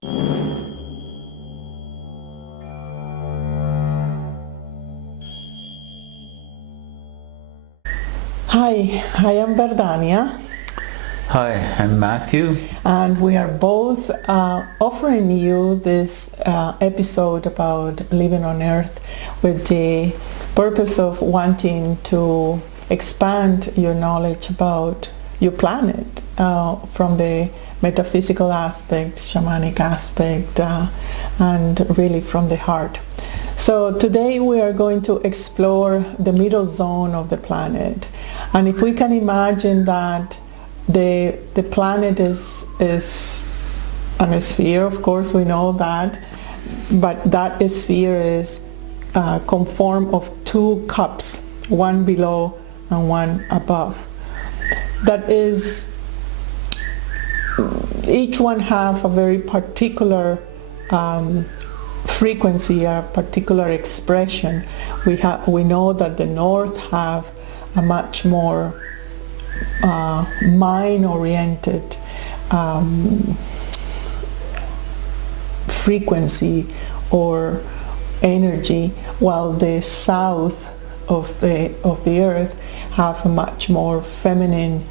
Hi, I am Berdhanya. Hi, I'm Matthew. And we are both offering you this episode about living on Earth with the purpose of wanting to expand your knowledge about your planet from the metaphysical aspect, shamanic aspect, and really from the heart. So today we are going to explore the middle zone of the planet. And if we can imagine that the planet is a sphere, of course we know that, but that sphere is conformed of two cups, one below and one above. That is, each one have a very particular frequency, a particular expression. We know that the north have a much more mind-oriented frequency or energy, while the south of the earth have a much more feminine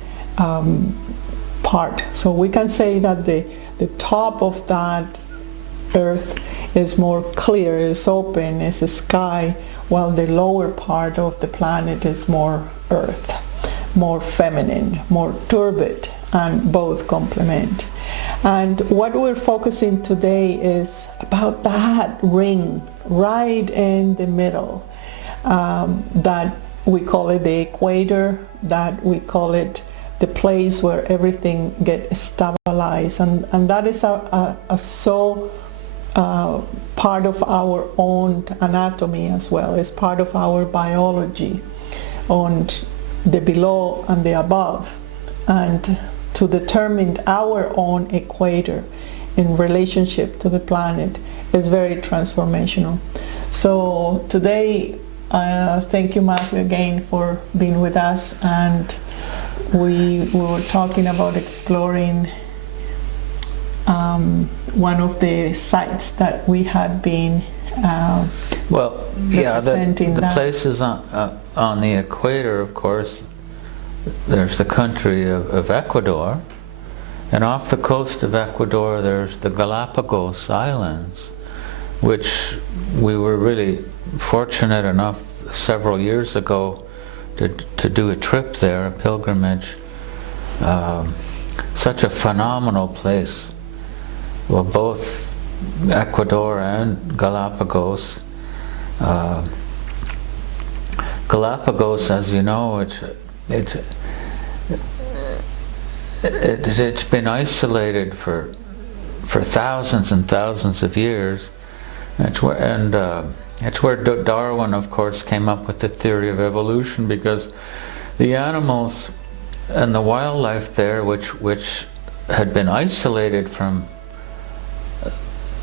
part. So we can say that the top of that earth is more clear, is open, is a sky, while the lower part of the planet is more earth, more feminine, more turbid, and both complement. And what we're focusing today is about that ring right in the middle, that we call it the equator, that we call it the place where everything gets stabilized, and that is part of our own anatomy as well. It's part of our biology on the below and the above, and to determine our own equator in relationship to the planet is very transformational. So today, thank you, Matthew, again for being with us, and we were talking about exploring one of the sites that we had been representing. The places on the equator, of course, there's the country of Ecuador, and off the coast of Ecuador there's the Galapagos Islands, which we were really fortunate enough several years ago to do a trip there, a pilgrimage. Such a phenomenal place. Well, both Ecuador and Galapagos. Galapagos, as you know, it's been isolated for thousands and thousands of years. That's where Darwin, of course, came up with the theory of evolution, because the animals and the wildlife there, which had been isolated from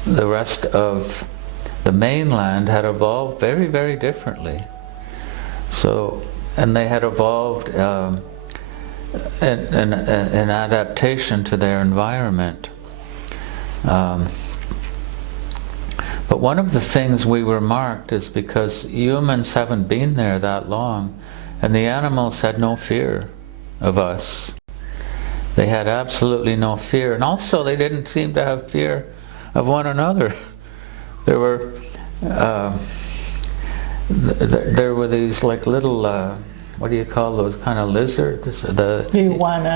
the rest of the mainland, had evolved very, very differently. So, and they had evolved in adaptation to their environment. But one of the things we remarked is because humans haven't been there that long, and the animals had no fear of us. They had absolutely no fear, and also they didn't seem to have fear of one another. There were these like little what do you call those kind of lizards? The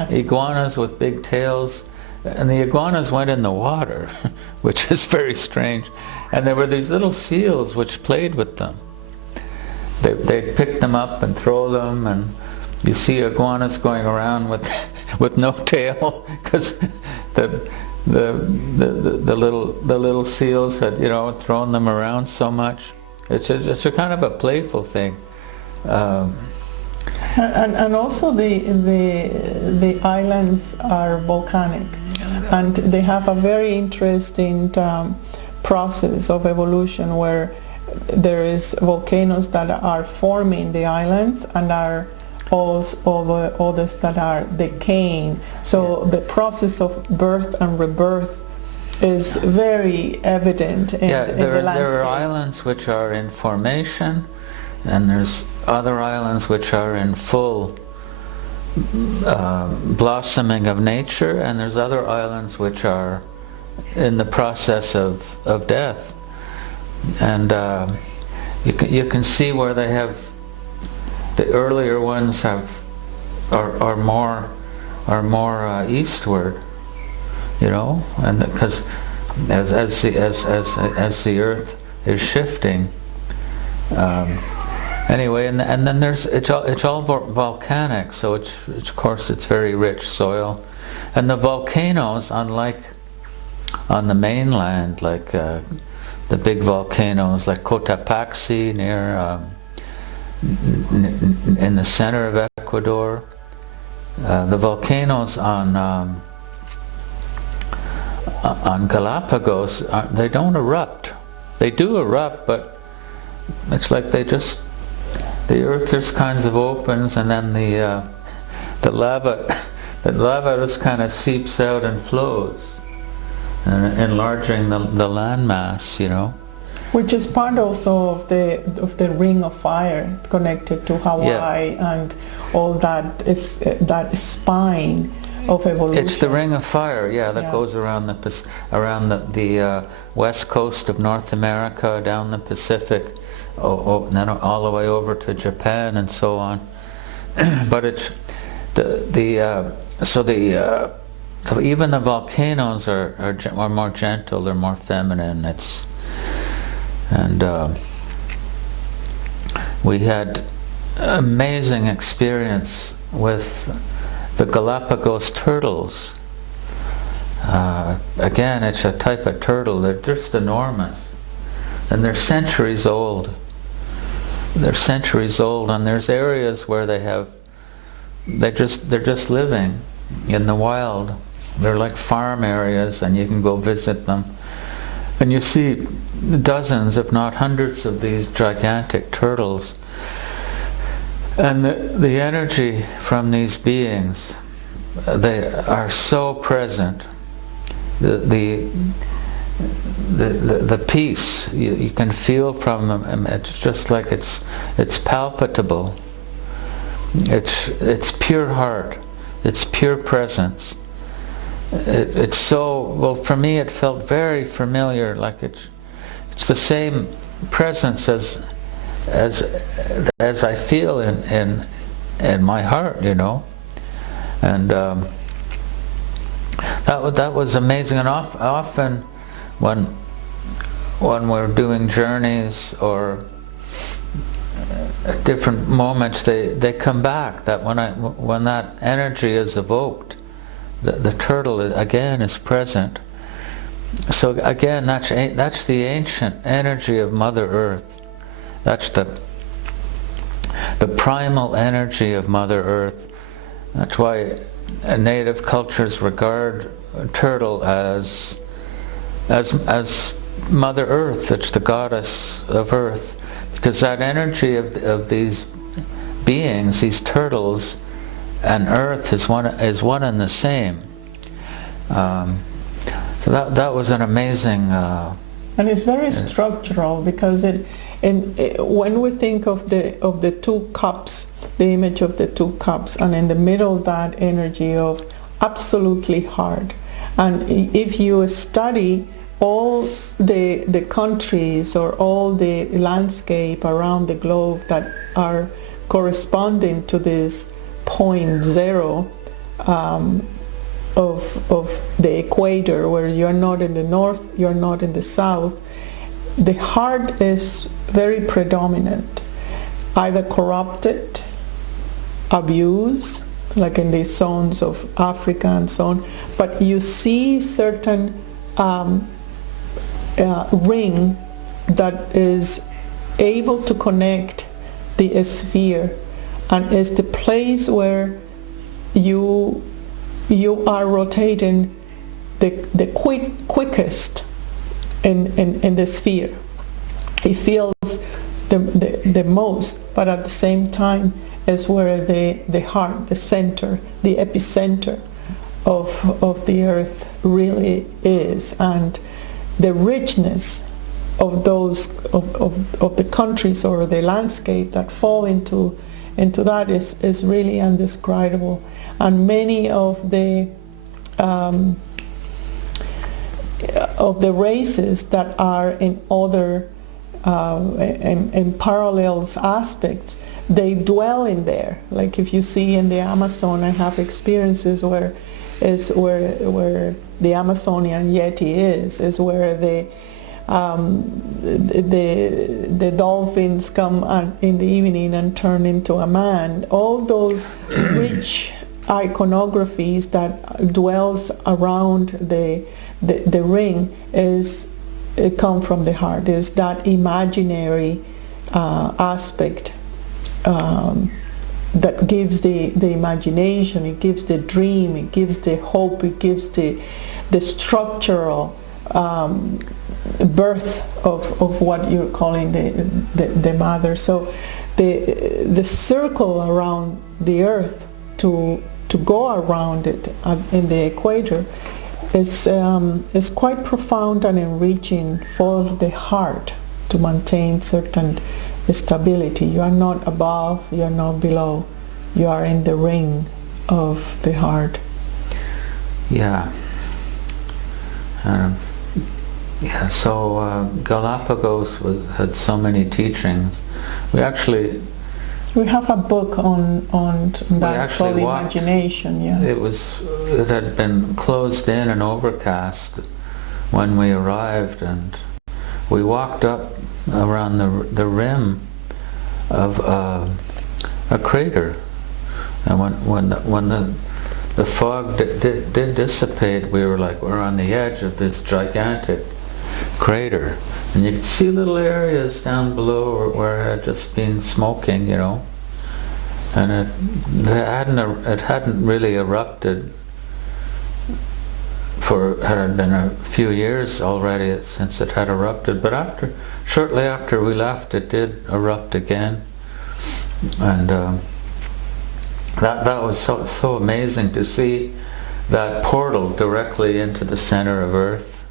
iguanas with big tails, and the iguanas went in the water, which is very strange. And there were these little seals which played with them. They'd pick them up and throw them, and you see iguanas going around with no tail, because the little seals had, thrown them around so much. It's a kind of a playful thing. And also the islands are volcanic, and they have a very interesting process of evolution where there is volcanoes that are forming the islands, and are also others that are decaying. So the process of birth and rebirth is very evident in, yeah, in the landscape. There are islands which are in formation, and there's other islands which are in full blossoming of nature, and there's other islands which are in the process of death. And you can see where they have, the earlier ones are more eastward, you know, and because as the earth is shifting, anyway, and then it's all volcanic, so of course it's very rich soil, and the volcanoes, unlike on the mainland, like the big volcanoes like Cotopaxi near in the center of Ecuador, the volcanoes on Galapagos, they don't erupt. They do erupt, but it's like the earth just kind of opens, and then the lava just kind of seeps out and flows, and enlarging the landmass, you know. Which is part also of the ring of fire connected to Hawaii, yeah, and all that is that spine of evolution. It's the ring of fire, yeah, that goes around the west coast of North America, down the Pacific, and then all the way over to Japan and so on. But it's so even the volcanoes are more gentle, they're more feminine. We had amazing experience with the Galapagos turtles. Again, it's a type of turtle, they're just enormous, and they're centuries old. They're centuries old, and there's areas where they're just living in the wild. They're like farm areas, and you can go visit them. And you see dozens, if not hundreds, of these gigantic turtles. And the energy from these beings, they are so present. The peace you can feel from them. It's just like it's palpable. It's pure heart. It's pure presence. It's so, well, for me it felt very familiar, like it's the same presence as I feel in my heart, you know. And that was amazing. And often when we're doing journeys or at different moments, they come back. That when that energy is evoked, the turtle again is present. So again, that's the ancient energy of Mother Earth. That's the primal energy of Mother Earth. That's why native cultures regard a turtle as Mother Earth. It's the goddess of Earth, because that energy of these beings, these turtles, and Earth is one and the same. So that was an amazing. And it's very structural, because when we think of the two cups, the image of the two cups, and in the middle that energy of absolutely hard. And if you study all the countries or all the landscape around the globe that are corresponding to this point zero of the equator, where you're not in the north, you're not in the south, the heart is very predominant, either corrupted, abused, like in the zones of Africa and so on, but you see certain ring that is able to connect the sphere, and is the place where you are rotating the quickest in the sphere. It feels the most, but at the same time is where the heart, the center, the epicenter of the earth really is, and the richness of those of the countries or the landscape that fall into that is really indescribable. And many of the races that are in other in parallels aspects, they dwell in there. Like if you see in the Amazon, I have experiences where the Amazonian Yeti is where the dolphins come in the evening and turn into a man. All those rich iconographies that dwells around the ring come from the heart. Is that imaginary aspect that gives the imagination, it gives the dream, it gives the hope, it gives the structural birth of what you're calling the mother. So the circle around the earth to go around it in the equator is quite profound and enriching for the heart to maintain certain stability. You are not above, you are not below, you are in the ring of the heart. Yeah. So Galapagos had so many teachings. We have a book on that called Imagination. Yeah. It had been closed in and overcast when we arrived, and we walked up around the rim of a crater, and when the fog did dissipate, we were on the edge of this gigantic crater, and you could see little areas down below where it had just been smoking, and it hadn't really erupted it had been a few years already since it had erupted, but shortly after we left, it did erupt again, and that was so amazing to see that portal directly into the center of Earth,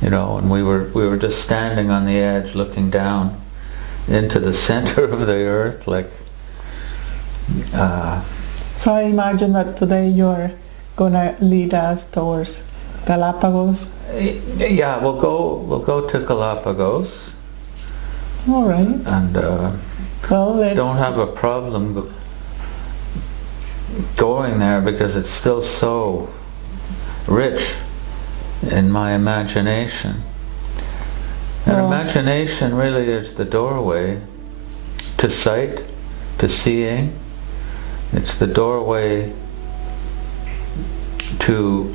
and we were just standing on the edge, looking down into the center of the Earth, So I imagine that today you're gonna lead us towards Galapagos. Yeah, we'll go to Galapagos. All right. And don't have a problem going there because it's still so rich in my imagination. And imagination really is the doorway to sight, to seeing. It's the doorway to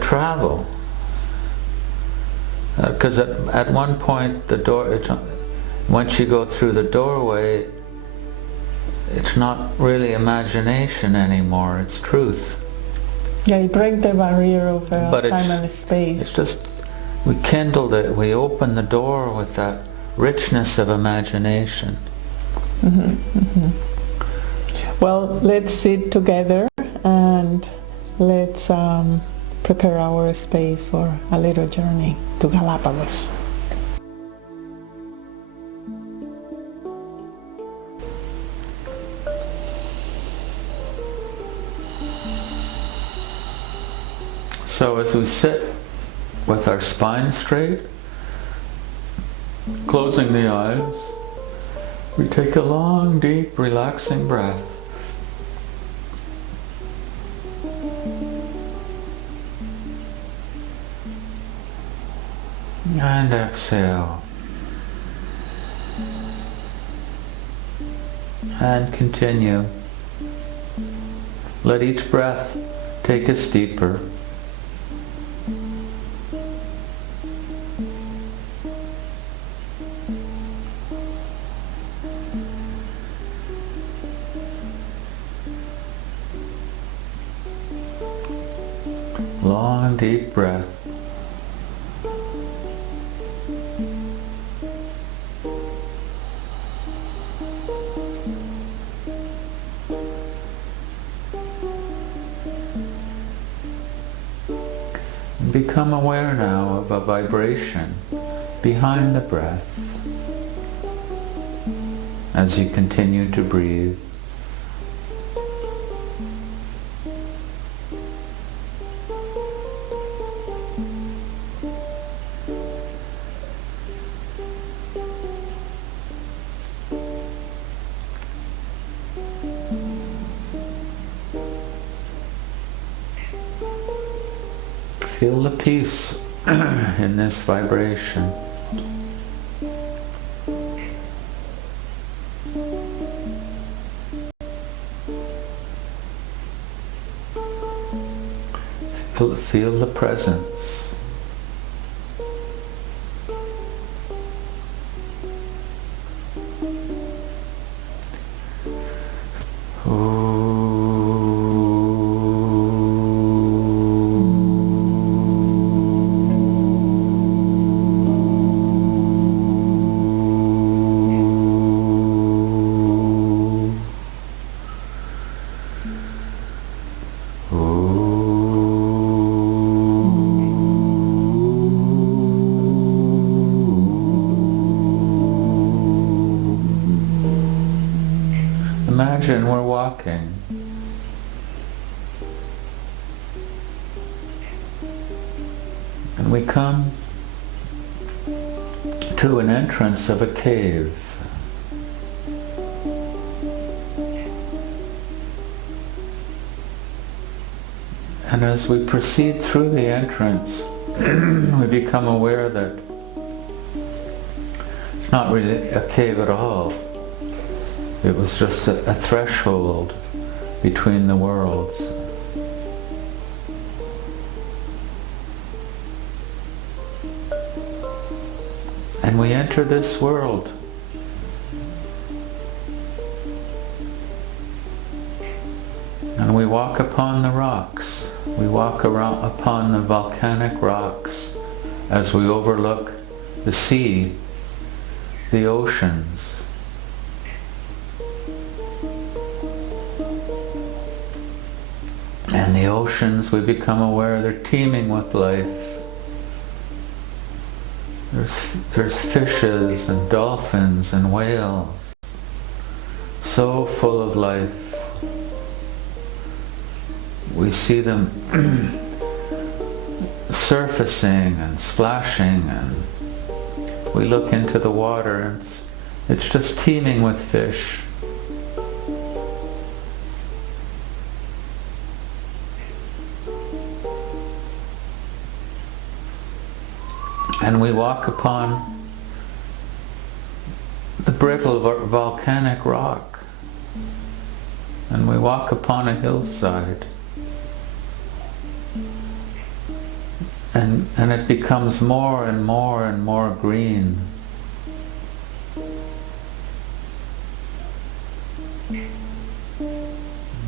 travel. Because at one point once you go through the doorway, it's not really imagination anymore, it's truth. Yeah, you break the barrier of time and space. It's just, we kindled it, we opened the door with that richness of imagination. Mm-hmm, mm-hmm. Well, let's sit together and let's prepare our space for a little journey to Galapagos. So as we sit with our spine straight, closing the eyes, we take a long, deep, relaxing breath. And exhale. And continue. Let each breath take us deeper. Long, deep breath. Become aware now of a vibration behind the breath as you continue to breathe. Feel the peace in this vibration. Feel the presence. Imagine we're walking. And we come to an entrance of a cave. And as we proceed through the entrance, we become aware that it's not really a cave at all. It was just a threshold between the worlds. And we enter this world. And we walk upon the rocks. We walk around upon the volcanic rocks as we overlook the sea, the oceans. And the oceans, we become aware they're teeming with life. There's fishes and dolphins and whales, so full of life. We see them surfacing and splashing, and we look into the water and it's just teeming with fish. And we walk upon the brittle volcanic rock, and we walk upon a hillside, and it becomes more and more and more green.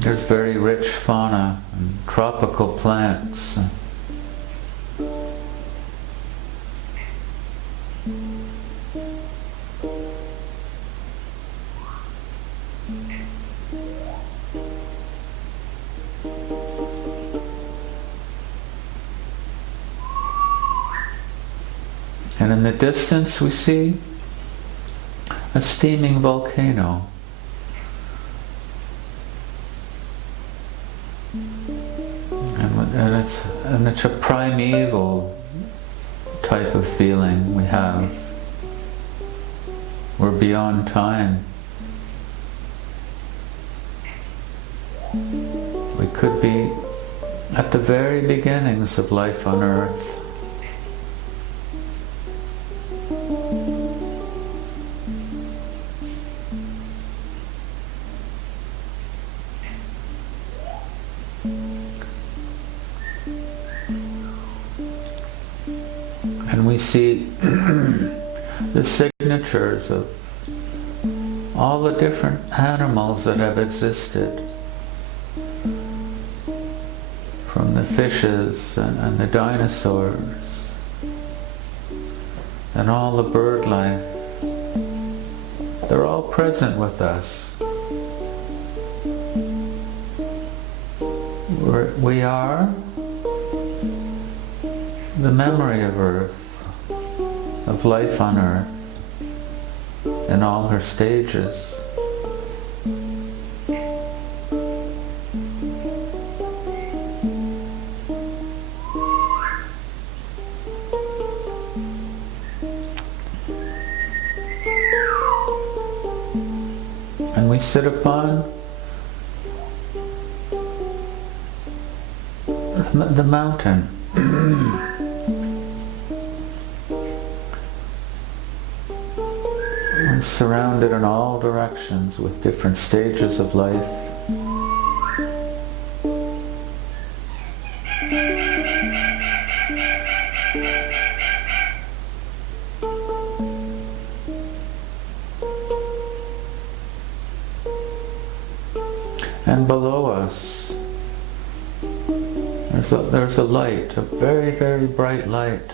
There's very rich fauna and tropical plants. And in the distance we see a steaming volcano. And it's a primeval type of feeling we have. We're beyond time. We could be at the very beginnings of life on Earth. And we see the signatures of all the different animals that have existed, from the fishes and the dinosaurs and all the bird life. They're all present with us. We are the memory of Earth, of life on Earth, in all her stages. And we sit upon the mountain. We're surrounded in all directions with different stages of life. And below us, there's a light, a very, very bright light.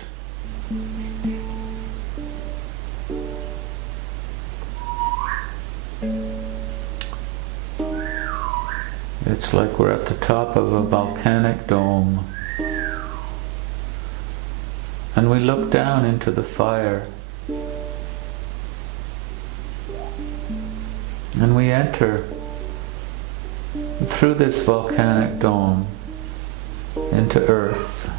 It's like we're at the top of a volcanic dome. And we look down into the fire. And we enter through this volcanic dome into Earth.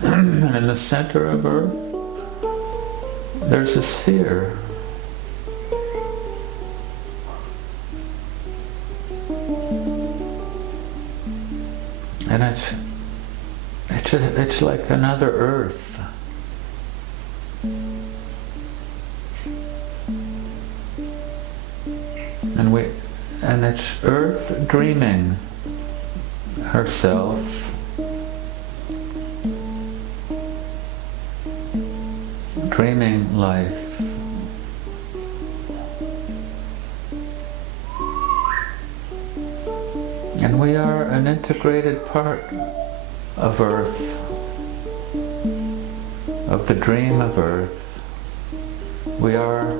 And in the center of Earth, there's a sphere. And it's like another Earth. And it's Earth dreaming herself. Dreaming life. And we are an integrated part of Earth, of the dream of Earth. We are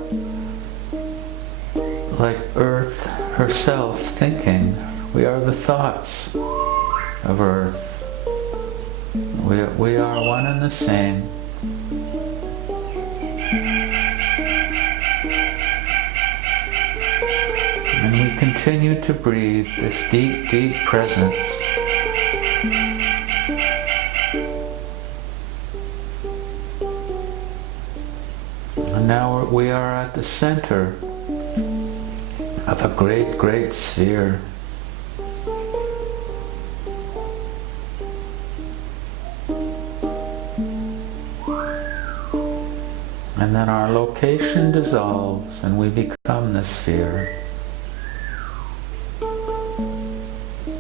like Earth herself thinking. We are the thoughts of Earth. We are one and the same. And we continue to breathe this deep, deep presence. And now we are at the center of a great, great sphere. And then our location dissolves and we become the sphere.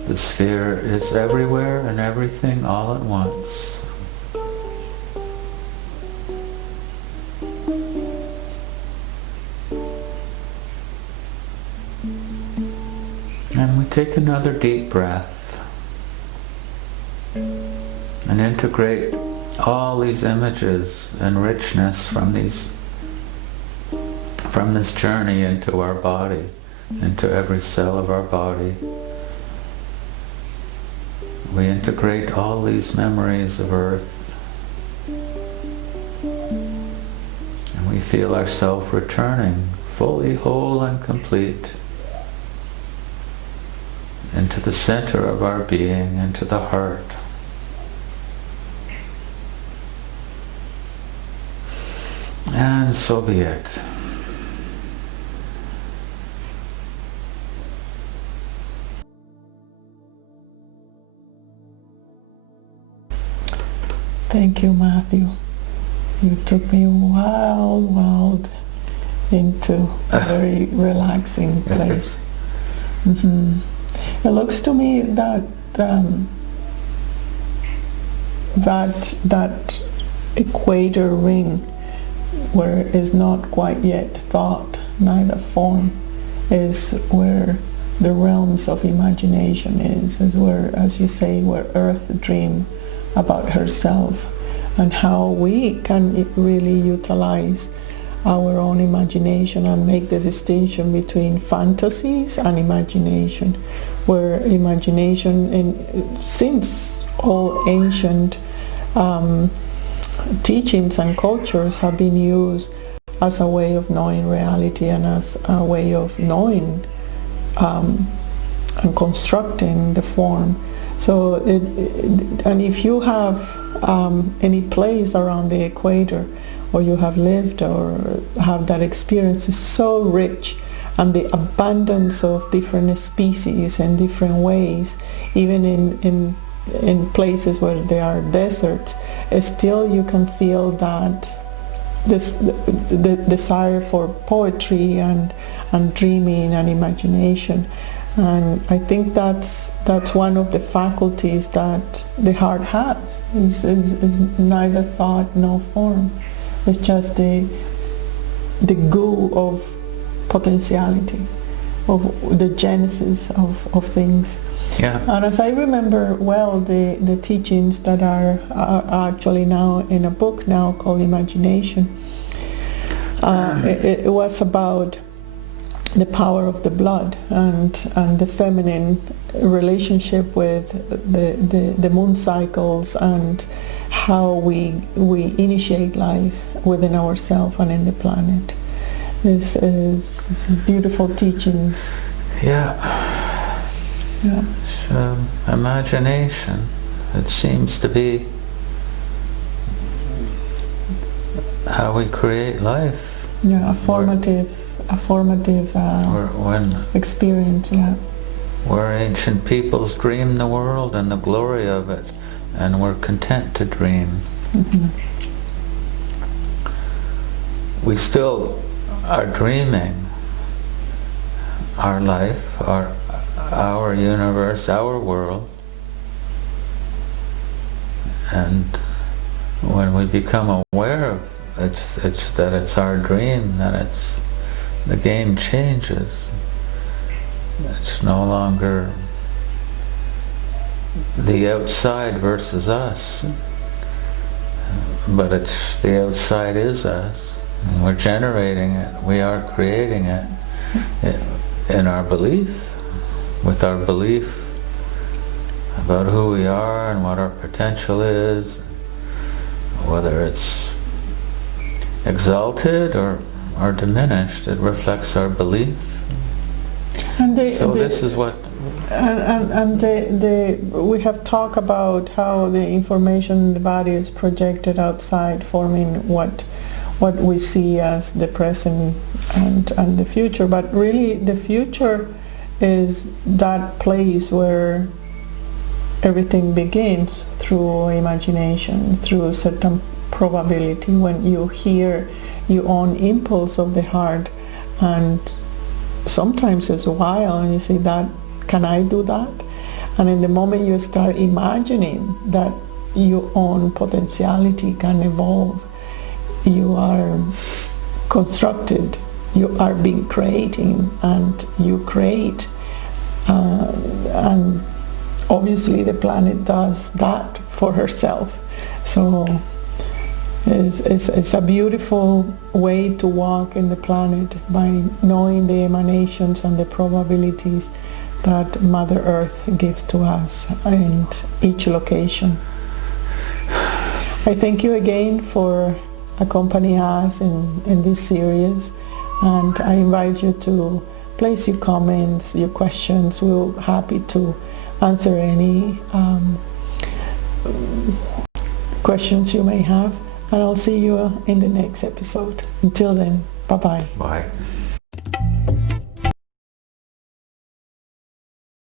The sphere is everywhere and everything all at once. And we take another deep breath and integrate all these images and richness from this journey into our body, into every cell of our body. We integrate all these memories of Earth, and we feel ourselves returning fully whole and complete into the center of our being, into the heart. And so be it. Thank you, Matthew. You took me wild into a very relaxing place. It looks to me that that equator ring, where is not quite yet thought, neither form, is where the realms of imagination is where, as you say, where Earth dreams about herself, and how we can really utilize our own imagination and make the distinction between fantasies and imagination, where imagination, since all ancient teachings and cultures have been used as a way of knowing reality and as a way of knowing and constructing the form. So, and if you have any place around the equator, or you have lived or have that experience, is so rich, and the abundance of different species in different ways, even in places where there are deserts, still you can feel that the desire for poetry and dreaming and imagination. And I think that's one of the faculties that the heart has. Is neither thought nor form. It's just the goo of potentiality, of the genesis of things. Yeah. And as I remember well, the teachings that are actually now in a book now called Imagination, it was about the power of the blood and the feminine relationship with the moon cycles, and how we initiate life within ourselves and in the planet. This is beautiful teachings. Yeah. Yeah. It's, imagination. It seems to be how we create life. Yeah, a formative experience. Yeah. Where ancient peoples dreamed the world and the glory of it, and were content to dream. Mm-hmm. We still are dreaming our life, our universe, our world, and when we become aware of that it's our dream, that the game changes. It's no longer the outside versus us, but it's the outside is us, and we're generating it, we are creating it in our belief, with our belief about who we are and what our potential is, whether it's exalted or diminished. It reflects our belief. And this is what. And we have talked about how the information in the body is projected outside, forming what we see as the present and the future. But really, the future is that place where everything begins through imagination, through a certain probability. When you hear your own impulse of the heart, and sometimes it's wild, and you say, that can I do that? And in the moment you start imagining that your own potentiality can evolve, you are constructed, you are being creating, and you create, and obviously the planet does that for herself. So it's a beautiful way to walk in the planet, by knowing the emanations and the probabilities that Mother Earth gives to us in each location. I thank you again for accompanying us in this series, and I invite you to place your comments, your questions. We're happy to answer any questions you may have, and I'll see you in the next episode. Until then, bye-bye. Bye.